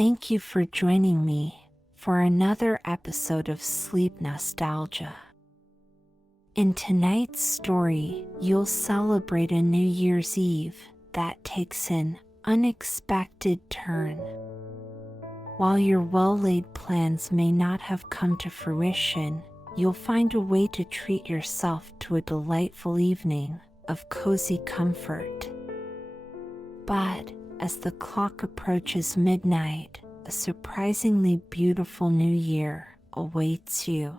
Thank you for joining me for another episode of Sleep Nostalgia. In tonight's story, you'll celebrate a New Year's Eve that takes an unexpected turn. While your well-laid plans may not have come to fruition, you'll find a way to treat yourself to a delightful evening of cozy comfort. But as the clock approaches midnight, a surprisingly beautiful new year awaits you.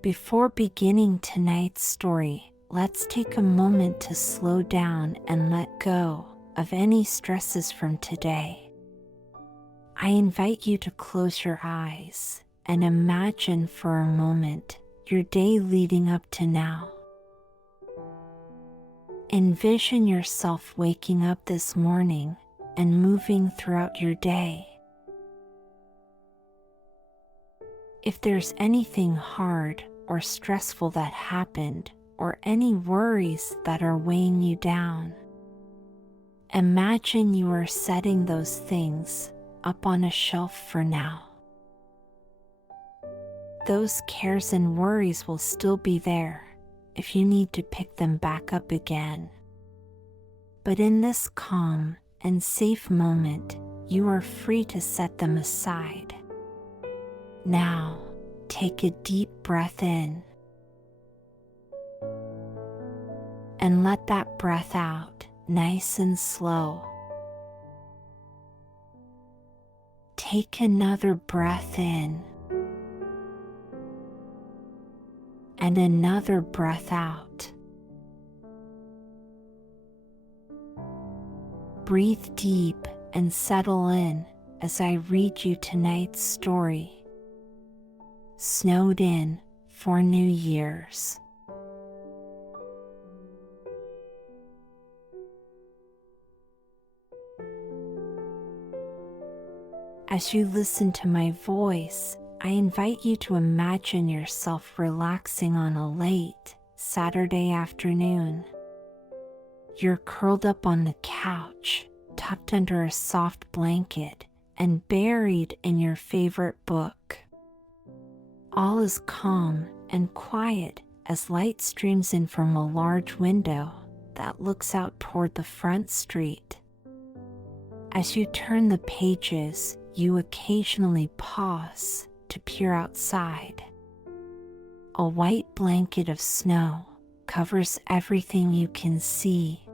Before beginning tonight's story, let's take a moment to slow down and let go of any stresses from today. I invite you to close your eyes and imagine for a moment your day leading up to now. Envision yourself waking up this morning and moving throughout your day. If there's anything hard or stressful that happened, or any worries that are weighing you down, imagine you are setting those things up on a shelf for now. Those cares and worries will still be there if you need to pick them back up again. But in this calm and safe moment, you are free to set them aside. Now, take a deep breath in and let that breath out nice and slow. Take another breath in and another breath out. Breathe deep and settle in as I read you tonight's story. Snowed in for New Year's. As you listen to my voice, I invite you to imagine yourself relaxing on a late Saturday afternoon. You're curled up on the couch, tucked under a soft blanket, and buried in your favorite book. All is calm and quiet as light streams in from a large window that looks out toward the front street. As you turn the pages, you occasionally pause to peer outside. A white blanket of snow covers everything you can see.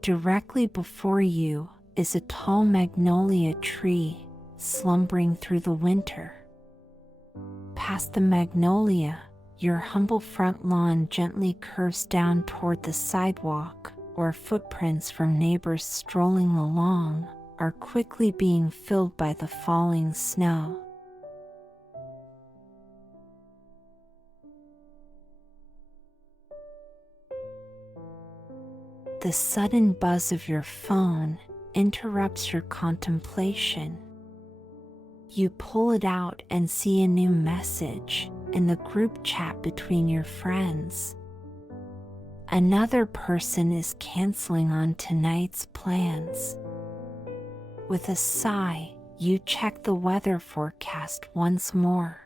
Directly before you is a tall magnolia tree slumbering through the winter. Past the magnolia, your humble front lawn gently curves down toward the sidewalk, where footprints from neighbors strolling along are quickly being filled by the falling snow. The sudden buzz of your phone interrupts your contemplation. You pull it out and see a new message in the group chat between your friends. Another person is canceling on tonight's plans. With a sigh, you check the weather forecast once more.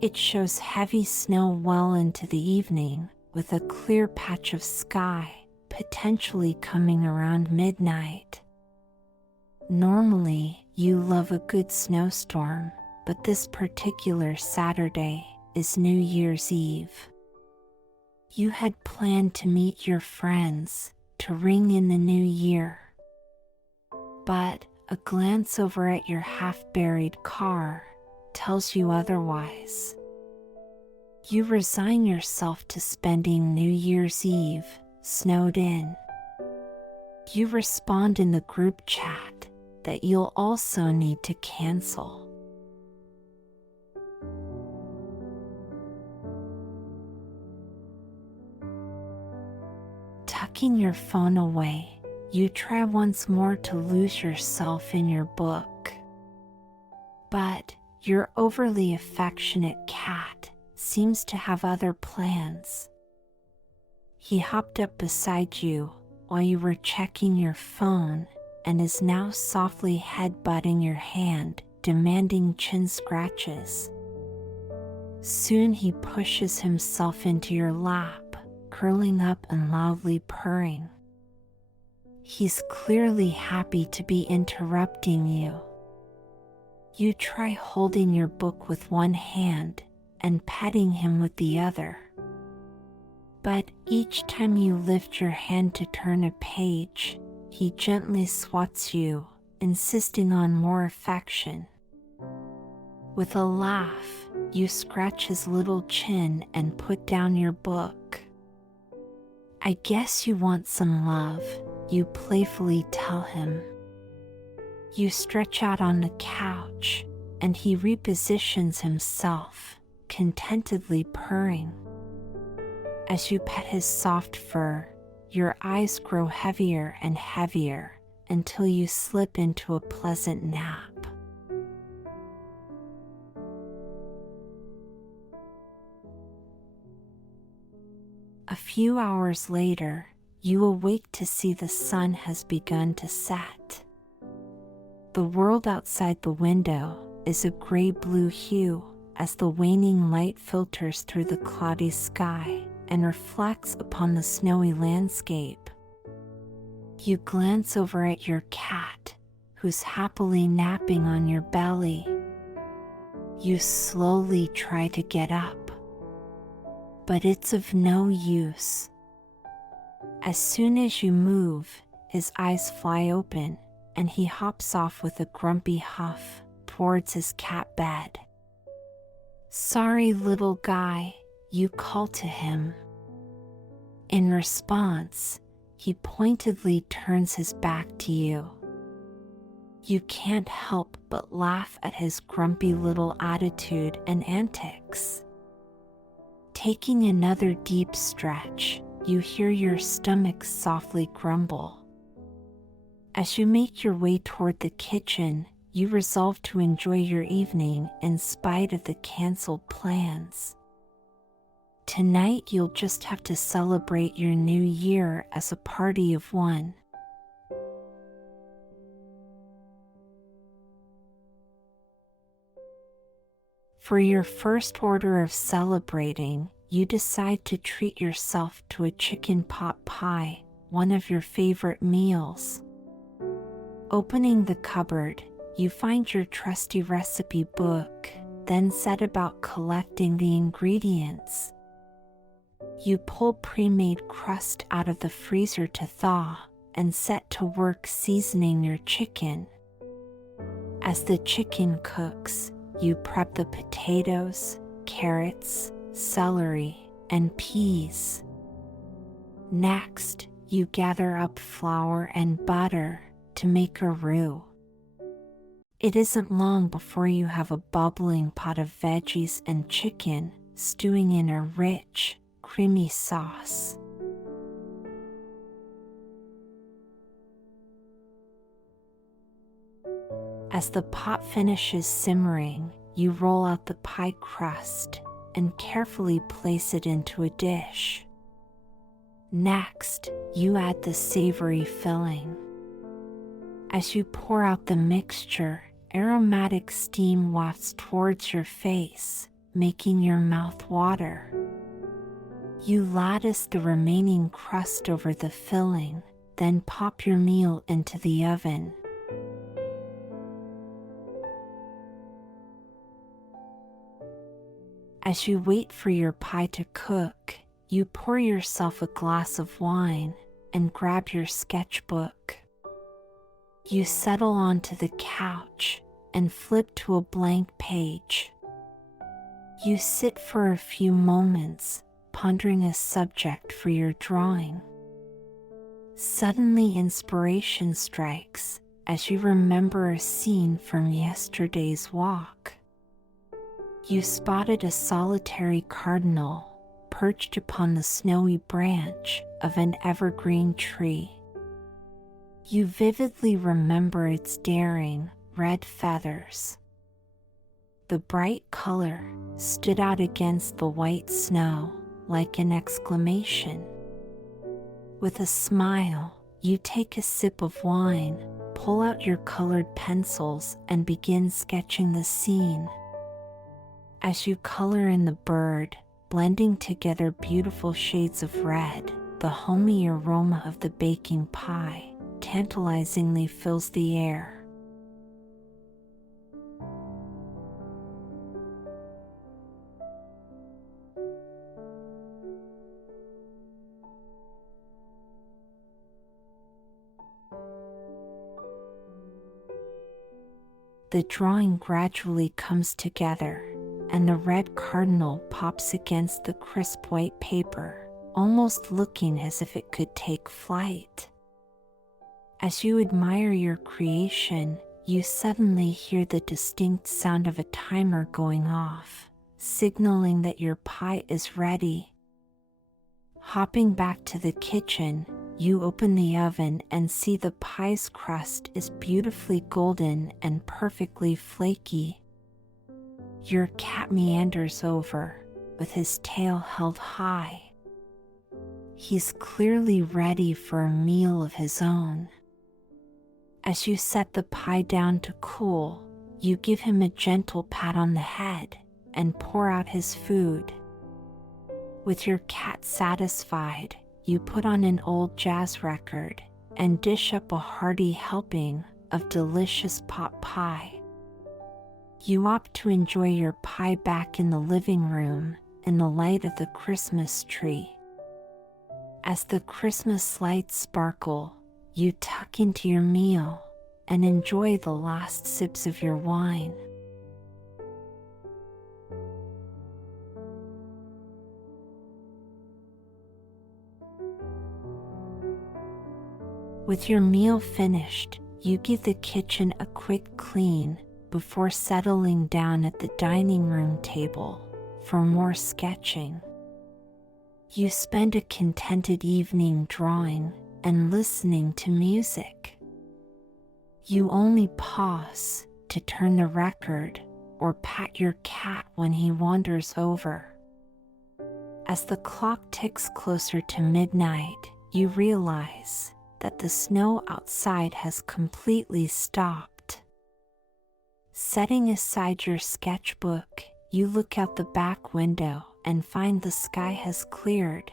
It shows heavy snow well into the evening, with a clear patch of sky potentially coming around midnight. Normally, you love a good snowstorm, but this particular Saturday is New Year's Eve. You had planned to meet your friends to ring in the new year. But a glance over at your half-buried car tells you otherwise. You resign yourself to spending New Year's Eve snowed in. You respond in the group chat that you'll also need to cancel. Tucking your phone away, you try once more to lose yourself in your book. But your overly affectionate cat seems to have other plans. He hopped up beside you while you were checking your phone and is now softly headbutting your hand, demanding chin scratches. Soon he pushes himself into your lap, curling up and loudly purring. He's clearly happy to be interrupting you. You try holding your book with one hand and petting him with the other. But each time you lift your hand to turn a page, he gently swats you, insisting on more affection. With a laugh, you scratch his little chin and put down your book. "I guess you want some love," you playfully tell him. You stretch out on the couch, and he repositions himself, contentedly purring. As you pet his soft fur, your eyes grow heavier and heavier until you slip into a pleasant nap. A few hours later, you awake to see the sun has begun to set. The world outside the window is a gray-blue hue as the waning light filters through the cloudy sky and reflects upon the snowy landscape. You glance over at your cat, who's happily napping on your belly. You slowly try to get up, but it's of no use. As soon as you move, his eyes fly open, and he hops off with a grumpy huff towards his cat bed. "Sorry, little guy," you call to him. In response, he pointedly turns his back to you. You can't help but laugh at his grumpy little attitude and antics. Taking another deep stretch, you hear your stomach softly grumble. As you make your way toward the kitchen, you resolve to enjoy your evening in spite of the canceled plans. Tonight you'll just have to celebrate your new year as a party of one. For your first order of celebrating, you decide to treat yourself to a chicken pot pie, one of your favorite meals. Opening the cupboard, you find your trusty recipe book, then set about collecting the ingredients. You pull pre-made crust out of the freezer to thaw and set to work seasoning your chicken. As the chicken cooks, you prep the potatoes, carrots, celery, and peas. Next, you gather up flour and butter to make a roux. It isn't long before you have a bubbling pot of veggies and chicken stewing in a rich, creamy sauce. As the pot finishes simmering, you roll out the pie crust and carefully place it into a dish. Next, you add the savory filling. As you pour out the mixture, aromatic steam wafts towards your face, making your mouth water. You lattice the remaining crust over the filling, then pop your meal into the oven. As you wait for your pie to cook, you pour yourself a glass of wine and grab your sketchbook. You settle onto the couch and flip to a blank page. You sit for a few moments, pondering a subject for your drawing. Suddenly inspiration strikes as you remember a scene from yesterday's walk. You spotted a solitary cardinal perched upon the snowy branch of an evergreen tree. You vividly remember its daring, red feathers. The bright color stood out against the white snow like an exclamation. With a smile, you take a sip of wine, pull out your colored pencils, and begin sketching the scene. As you color in the bird, blending together beautiful shades of red, the homey aroma of the baking pie tantalizingly fills the air. The drawing gradually comes together, and the red cardinal pops against the crisp white paper, almost looking as if it could take flight. As you admire your creation, you suddenly hear the distinct sound of a timer going off, signaling that your pie is ready. Hopping back to the kitchen, you open the oven and see the pie's crust is beautifully golden and perfectly flaky. Your cat meanders over, with his tail held high. He's clearly ready for a meal of his own. As you set the pie down to cool, you give him a gentle pat on the head and pour out his food. With your cat satisfied, you put on an old jazz record and dish up a hearty helping of delicious pot pie. You opt to enjoy your pie back in the living room in the light of the Christmas tree. As the Christmas lights sparkle, you tuck into your meal and enjoy the last sips of your wine. With your meal finished, you give the kitchen a quick clean before settling down at the dining room table for more sketching. You spend a contented evening drawing and listening to music. You only pause to turn the record or pat your cat when he wanders over. As the clock ticks closer to midnight, you realize that the snow outside has completely stopped. Setting aside your sketchbook, you look out the back window and find the sky has cleared.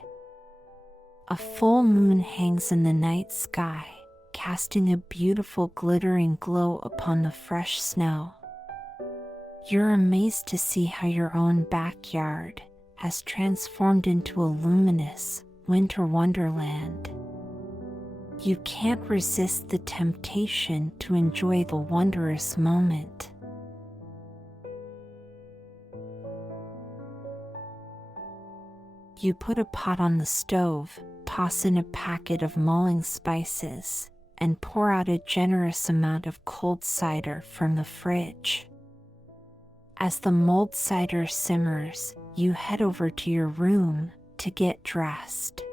A full moon hangs in the night sky, casting a beautiful glittering glow upon the fresh snow. You're amazed to see how your own backyard has transformed into a luminous winter wonderland. You can't resist the temptation to enjoy the wondrous moment. You put a pot on the stove, toss in a packet of mulling spices, and pour out a generous amount of cold cider from the fridge. As the mulled cider simmers, you head over to your room to get dressed.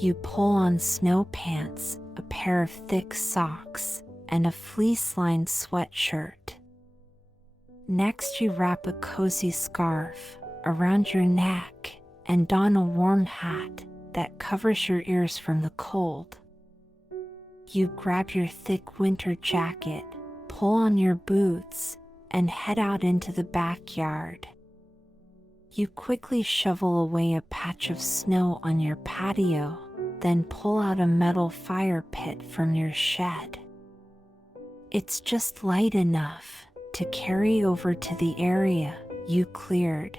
You pull on snow pants, a pair of thick socks, and a fleece-lined sweatshirt. Next, you wrap a cozy scarf around your neck and don a warm hat that covers your ears from the cold. You grab your thick winter jacket, pull on your boots, and head out into the backyard. You quickly shovel away a patch of snow on your patio, then pull out a metal fire pit from your shed. It's just light enough to carry over to the area you cleared.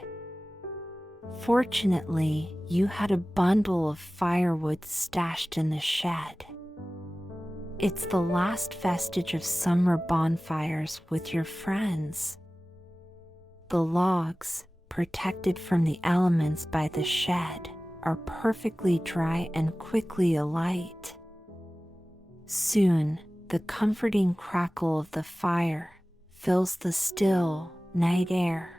Fortunately, you had a bundle of firewood stashed in the shed. It's the last vestige of summer bonfires with your friends. The logs, protected from the elements by the shed, are perfectly dry and quickly alight. Soon, the comforting crackle of the fire fills the still night air.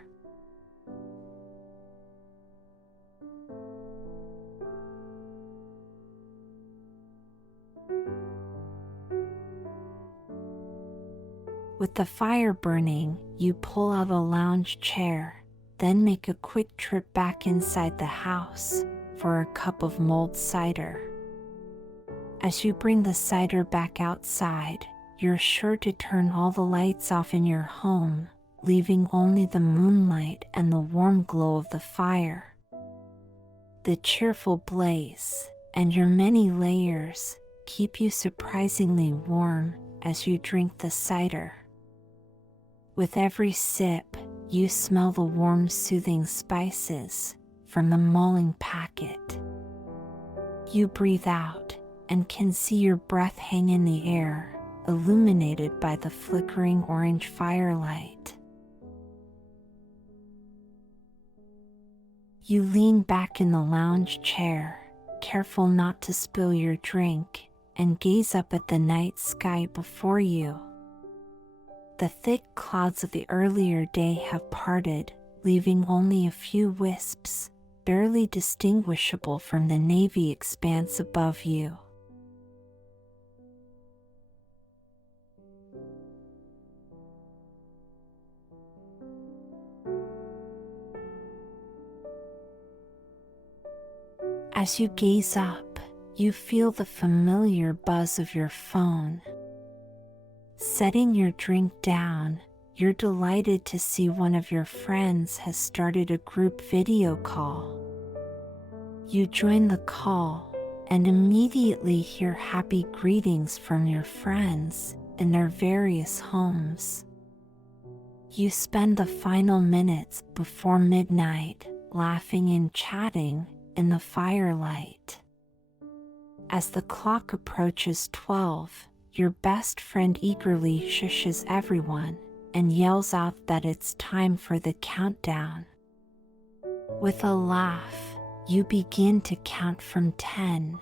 With the fire burning, you pull out a lounge chair, then make a quick trip back inside the house for a cup of mulled cider. As you bring the cider back outside, you're sure to turn all the lights off in your home, leaving only the moonlight and the warm glow of the fire. The cheerful blaze and your many layers keep you surprisingly warm as you drink the cider. With every sip, you smell the warm, soothing spices from the mulling packet. You breathe out and can see your breath hang in the air, illuminated by the flickering orange firelight. You lean back in the lounge chair, careful not to spill your drink, and gaze up at the night sky before you. The thick clouds of the earlier day have parted, leaving only a few wisps, barely distinguishable from the navy expanse above you. As you gaze up, you feel the familiar buzz of your phone. Setting your drink down, you're delighted to see one of your friends has started a group video call. You join the call and immediately hear happy greetings from your friends in their various homes. You spend the final minutes before midnight laughing and chatting in the firelight. As the clock approaches 12, your best friend eagerly shushes everyone and yells out that it's time for the countdown. With a laugh, you begin to count from 10.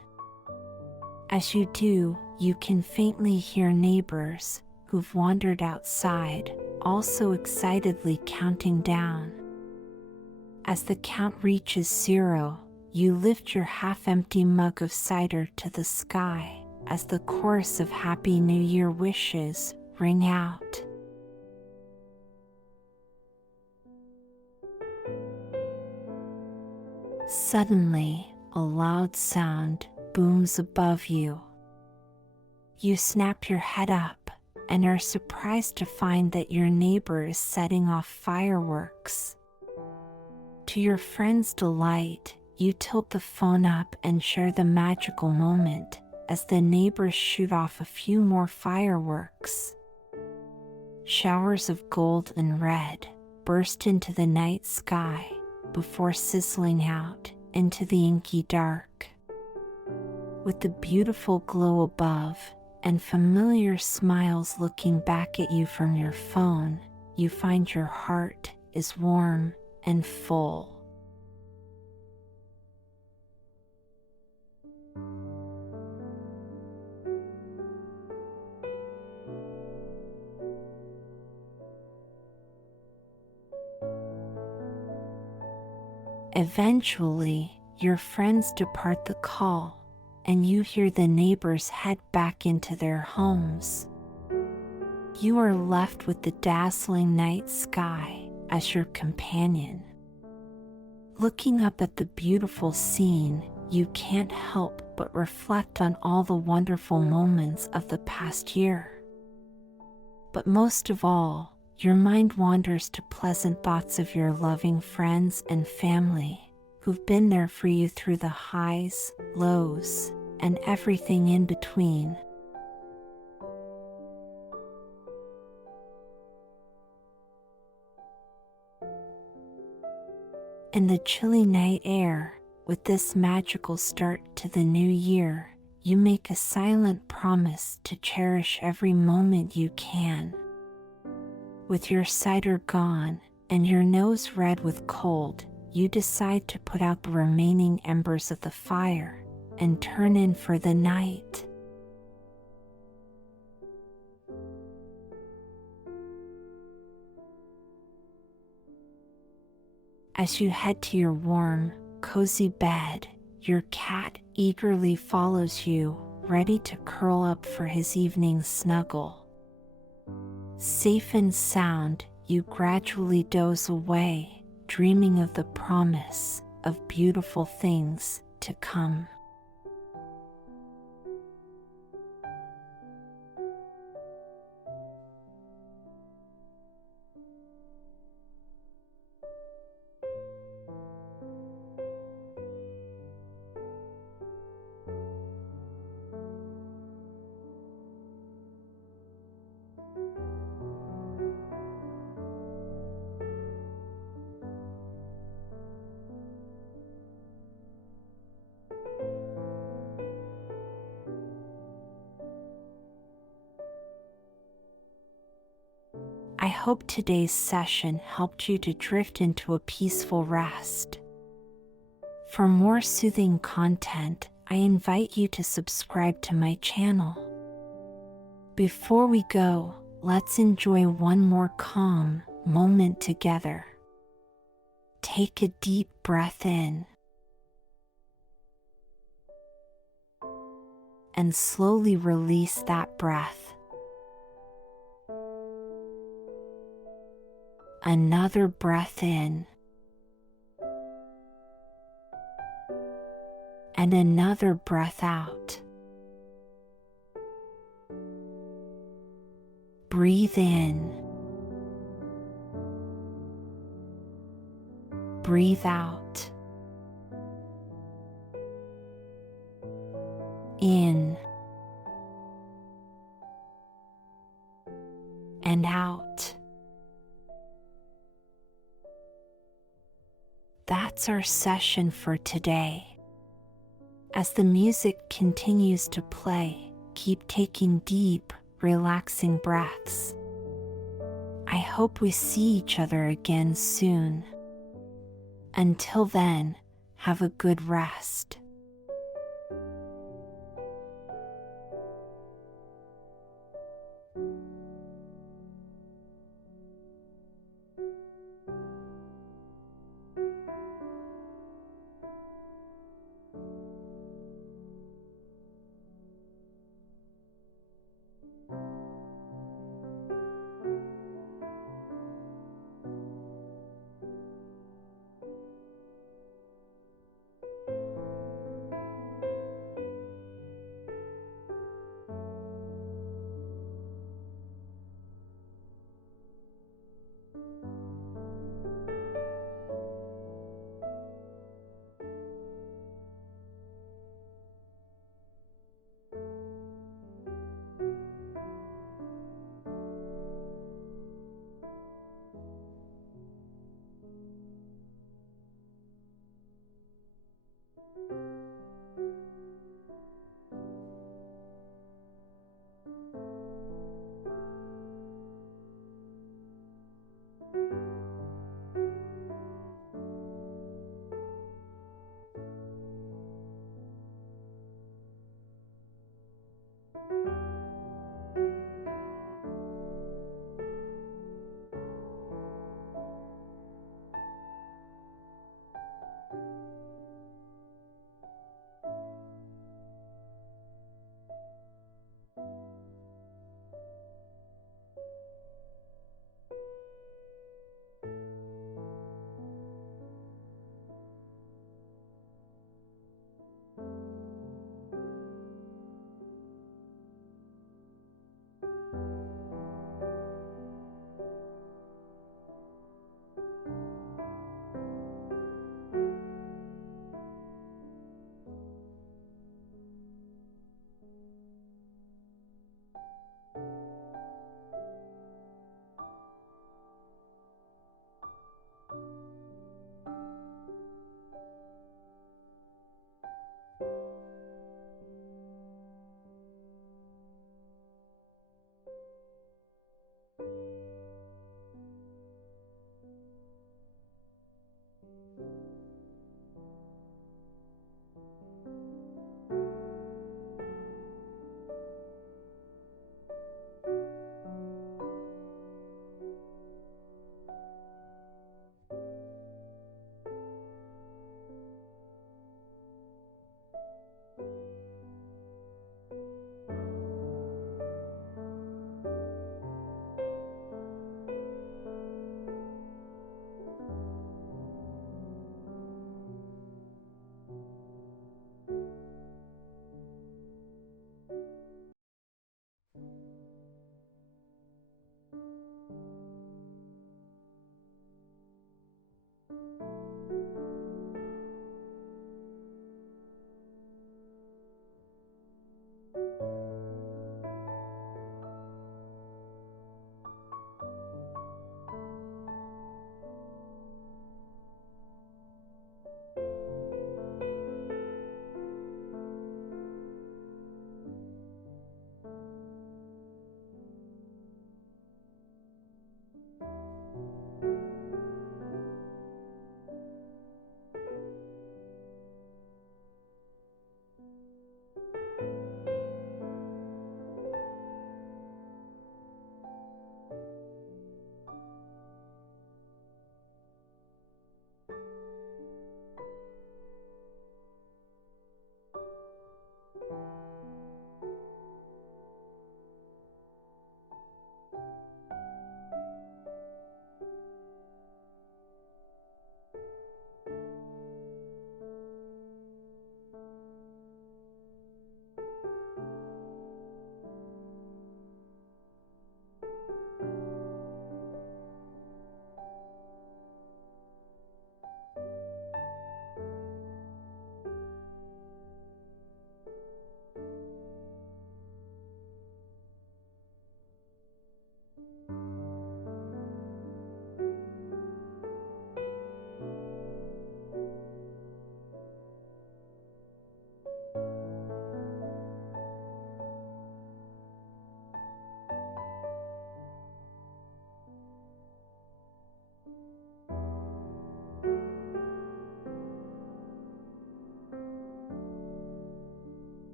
As you do, you can faintly hear neighbors who've wandered outside, also excitedly counting down. As the count reaches 0, you lift your half-empty mug of cider to the sky as the chorus of Happy New Year wishes ring out. Suddenly, a loud sound booms above you. You snap your head up and are surprised to find that your neighbor is setting off fireworks. To your friend's delight, you tilt the phone up and share the magical moment as the neighbors shoot off a few more fireworks. Showers of gold and red burst into the night sky before sizzling out into the inky dark. With the beautiful glow above and familiar smiles looking back at you from your phone, you find your heart is warm and full. Eventually, your friends depart the call, and you hear the neighbors head back into their homes. You are left with the dazzling night sky as your companion. Looking up at the beautiful scene, you can't help but reflect on all the wonderful moments of the past year. But most of all, your mind wanders to pleasant thoughts of your loving friends and family who've been there for you through the highs, lows, and everything in between. In the chilly night air, with this magical start to the new year, you make a silent promise to cherish every moment you can. With your cider gone and your nose red with cold, you decide to put out the remaining embers of the fire and turn in for the night. As you head to your warm, cozy bed, your cat eagerly follows you, ready to curl up for his evening snuggle. Safe and sound, you gradually doze away, dreaming of the promise of beautiful things to come. I hope today's session helped you to drift into a peaceful rest. For more soothing content, I invite you to subscribe to my channel. Before we go, let's enjoy one more calm moment together. Take a deep breath in and slowly release that breath. Another breath in and another breath out. Breathe in. Breathe out. In and out. That's our session for today. As the music continues to play, keep taking deep, relaxing breaths. I hope we see each other again soon. Until then, have a good rest.